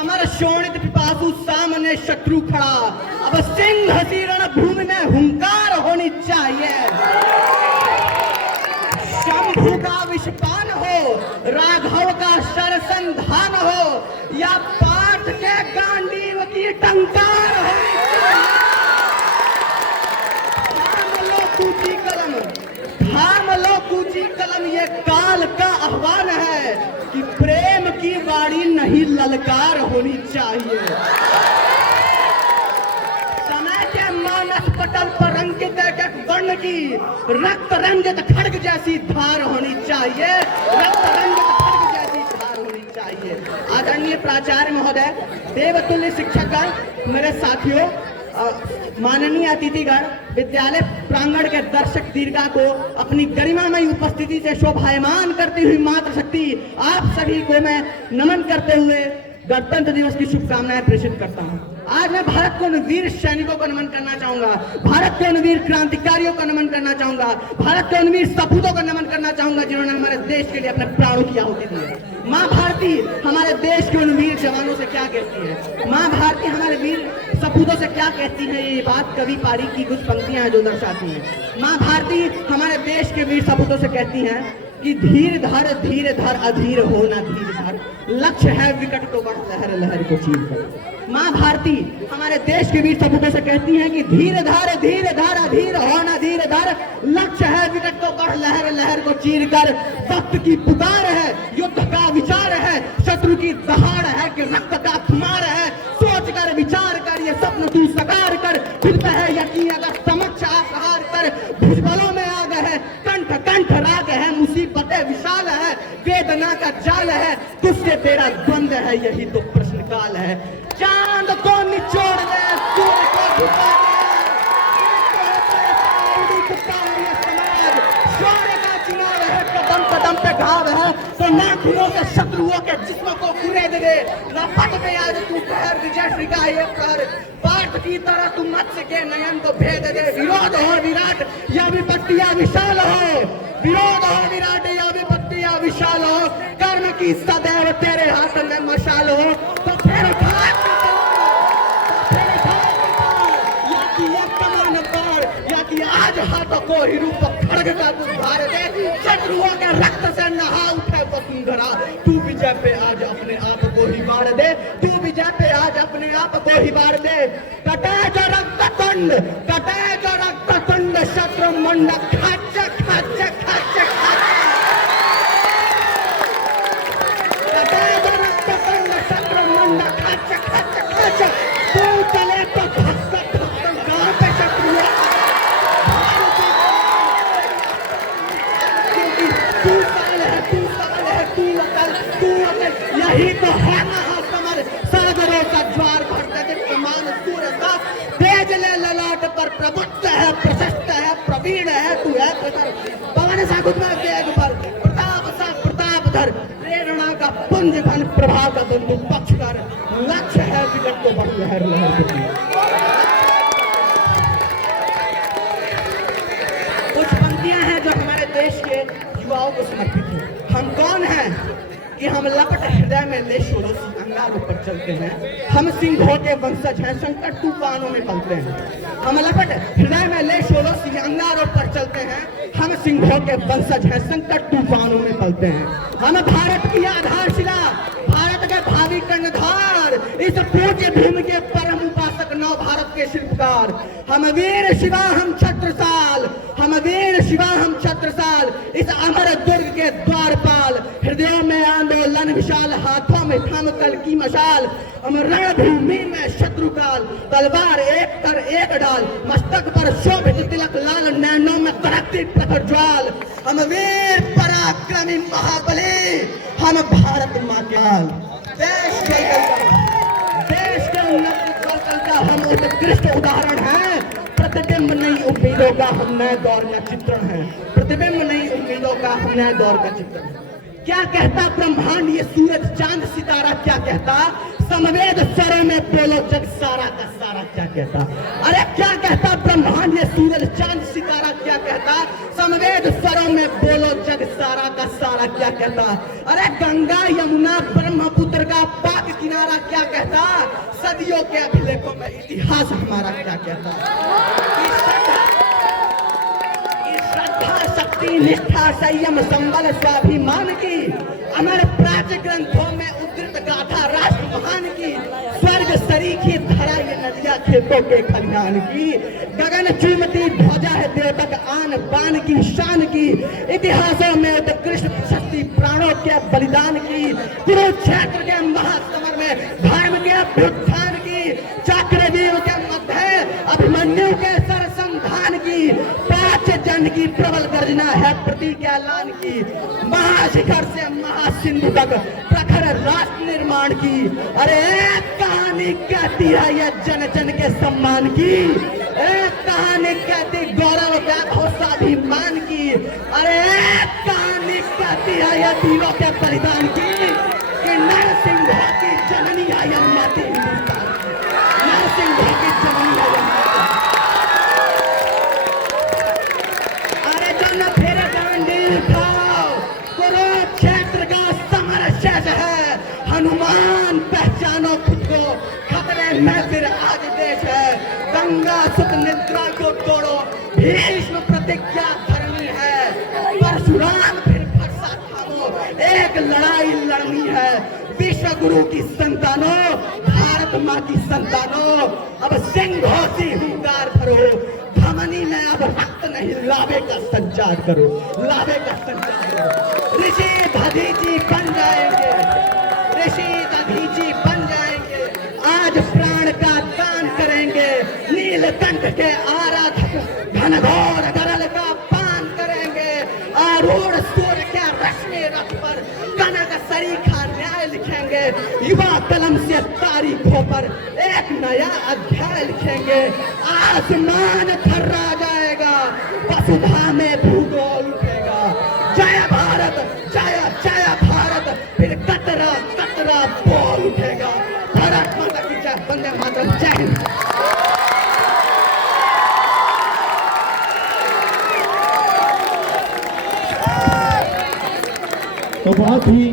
Summer शोणित पिपासु सामने शत्रु खड़ा, अब सिंह सी रणभूमि में हुंकार होनी चाहिए। शंभु का विषपान हो, राघव का शरसंधान हो, या पाठ के गांडीव की टंकार होनी चाहिए। थाम लो कूची कलम, थाम लो कूची कलम, ये काल का आह्वान है कि प्रेम की वाणी नहीं ललकार होनी चाहिए। समय के मानस पटल पर अंकित एक वर्ण की रक्त रंजित खड्ग जैसी धार होनी चाहिए, रक्त रंजित खड्ग जैसी धार होनी चाहिए। आदरणीय प्राचार्य महोदय, देवतुल्य शिक्षकगण, मेरे साथियों, माननीय अतिथिगण, विद्यालय प्रांगण के दर्शक दीर्घा को अपनी गरिमामयी उपस्थिति से शोभायमान करती हुई मातृशक्ति आप सभी को मैं नमन करते हुए गणतंत्र दिवस की शुभकामनाएं प्रेषित करता हूं। आज मैं भारत के उन वीर सैनिकों को नमन करना चाहूंगा, भारत के उन वीर क्रांतिकारियों को नमन करना चाहूंगा, भारत के उन वीर सपूतों को नमन करना चाहूंगा जिन्होंने हमारे देश के लिए अपने प्राणों की आहुति दी है। माँ भारती हमारे देश के उन वीर जवानों से क्या कहती है, माँ भारती हमारे वीर सपूतों से क्या कहती है, ये बात कवि पारी की कुछ पंक्तियां हैं जो दर्शाती हैं। माँ भारती हमारे देश के वीर सपूतों से कहती हैं कि धीर धर अधीर हो ना धीर धर, लक्ष्य है विकट तो बढ़ लहर लहर को चीर कर। माँ भारती हमारे देश के वीर सपूतों से कहती हैं कि धीर धर अधीर हो ना धीर धर, लक्ष्य है विकट तो बढ़ लहर लहर को चीर कर। वक्त की पुकार है, युद्ध का विचार है, शत्रु की दहाड़ है कि रक्त का खुमार है। सोच कर विचार कर ये सपन तू साकार कर, खुद पे है यकीन अगर समक्ष आप हार कर। भुजबलों में आग है, कंठ कंठ राग है, मुसीबतें विशाल है, वेदना का जाल है, तुझसे तेरा द्वंद है, यही तो प्रश्न काल है। चांद को निचोड़ दे, सूर्य को झुका दे, शौर्य का चुनाव है, कदम कदम पे घाव है, तो नाखूनों से शत्रुओं के जिस्म को कुरेद दे। रपट पे आज तू कहर विजय श्री का ये कर, पाठ की तरह तू मत्स्य के नयन को भेद दे। विरोध हो विराट या विपत्तियां विशाल हो, विरोध हो विराट या विपत्तियां विशाल हो, कर्म की सदैव तेरे हाथ में मशाल हो। तो फिर आज हाथों को ही रूप खड़ग का तू भार दे, शत्रुओं के रक्त से नहा उठे वसुंधरा। तू विजय पे आज अपने आप को ही बाढ़ दे, तू विजय पे आज अपने आप को ही बाढ़ दे। कटे जो रक्त कुंड, कटे जो रक्त कुंड, शत्रु मुंड खच खच खच खच। कटे जो रक्त कुंड, शत्रु मुंड खच खच खच। तू चले तो भक्त भक्त गांव पे शत्रु, यही तो है महासमर, सरगरों का ज्वार भरते थे समान सूर्य का। तेज ले ललाट पर प्रबुद्ध है, प्रशस्त है, प्रवीण है, तू है प्रखर। पवन सा खुद में वेग पर, प्रताप सा प्रताप धर, प्रेरणा का पुंज घन, प्रभाव का बिंदु पक्ष कर। लक्ष्य है विकट तो बढ़ लहर लहर को। कुछ पंक्तियां हैं जो हमारे देश के युवाओं को समर्पित है। हम कौन हैं कि हम लपट हृदय में ले शोरों से अंगारों पर चलते हैं। हम सिंहों के वंशज हैं, संकट तूफानों में पलते हैं। हम लपट हृदय में ले शोरों से अंगारों पर चलते हैं। हम सिंहों के वंशज हैं, संकट तूफानों में पलते हैं। हम भारत की आधारशिला, भारत के भावी कर्णधार, इस पूज्य भूमि के परम उपासक, नव भारत के शिल्पकार। हम वीर शिवा हम छत्रसाल, हम वीर शिवा हम छत्रसाल, इस अमर दुर्ग के द्वारपाल। हृदयों में आंदोलन विशाल, हाथों में थम कल की मशाल। हम रणभूमि में शत्रुकाल, तलवार एक कर एक डाल, मस्तक पर शोभित तिलक लाल, नैनों में तरक्की प्रखर ज्वाल। हम वीर पराक्रमी महाबली, हम भारत माँ के लाल। देश के उन्नति का हम उत्कृष्ट उदाहरण हैं। प्रतिबिंब नहीं उम्मीदों का हम नए दौर का चित्रण है, प्रतिबिंब नहीं उम्मीदों का हम नए दौर का चित्रण है। क्या कहता ब्रह्मांड, ये सूरज चांद सितारा क्या कहता, समवेद स्वरों में बोलो जग सारा का सारा क्या कहता। अरे क्या कहता ब्रह्मांड, ये सूरज चांद सितारा क्या कहता, समवेद स्वरों में बोलो जग सारा का सारा क्या कहता। अरे गंगा यमुना ब्रह्मपुत्र का पाक किनारा क्या कहता। सदियों के अभिलेखों में इतिहास हमारा क्या कहता है। इस श्रद्धा, शक्ति, निष्ठा, संयम, संबल, स्वाभिमान की हमारे प्राचीन ग्रंथों में उद्धृत गाथा राष्ट्र महान की, स्वर्ग सरीखी धरा ये नदियां खेतों के खलिहान की, गगन चूमती ध्वजा है देवतक आन बान की शान की, इतिहासों में उत्कृष्ट शक्ति प्राणों के बलिदान की, कुरुक्षेत्र के महासमर में धर्म के अभ्युत्थान की, चक्रव्यूह के मध्य अभिमन्यु के सरसंधान की, पांच जन की प्रबल गर्जना है प्रतीक ऐलान की, महाशिखर से महासिंधु तक प्रखर राष्ट्र निर्माण की। अरे एक कहानी कहती है ये जन जन के सम्मान की, एक कहानी कहती गौरव वैभव स्वाभिमान की, अरे एक कहानी कहती है ये वीरों के बलिदान की, कि नरसिंह की जननी है ये माटी हिंदुस्तान, नरसिंह की जननी है ये माटी। अरे जन फिर डांडी उठाओ, कुरुक्षेत्र का समर शेष है, हनुमान पहचानो खुद को, खतरे में फिर आज देश है, गंगा सुत निद्रा को तोड़ो, भीष्म प्रतिज्ञा धरनी है, परशुराम फिर फरसा थामो, एक लड़ाई लड़नी है, विश्व गुरु की संतानों, भारत माँ की संतानों, अब सिंहों से हुंकार भरो, धमनी में अब रक्त नहीं लावे का संचार करो, लावे का संचार करो। ऋषि दधीची बन जाएंगे, ऋषि दधीची बन जाएंगे, आज प्राण का दान करेंगे, नीलकंठ के आराधक घनघोर गरल का पान करेंगे, आरूढ़ सूर्य के रश्मि रथ पर कनक सरीखा न्याय लिखेंगे, युवा कलम से तारीखों पर एक नया अध्याय लिखेंगे, आसमान थर्रा जाएगा, वसुधा में भूगोल उठेगा, जय भारत जय जय भारत, फिर कतरा कतरा बोल उठेगा, भारत माता की जय, वंदे मातरम, जय हिंद। तो बहुत ही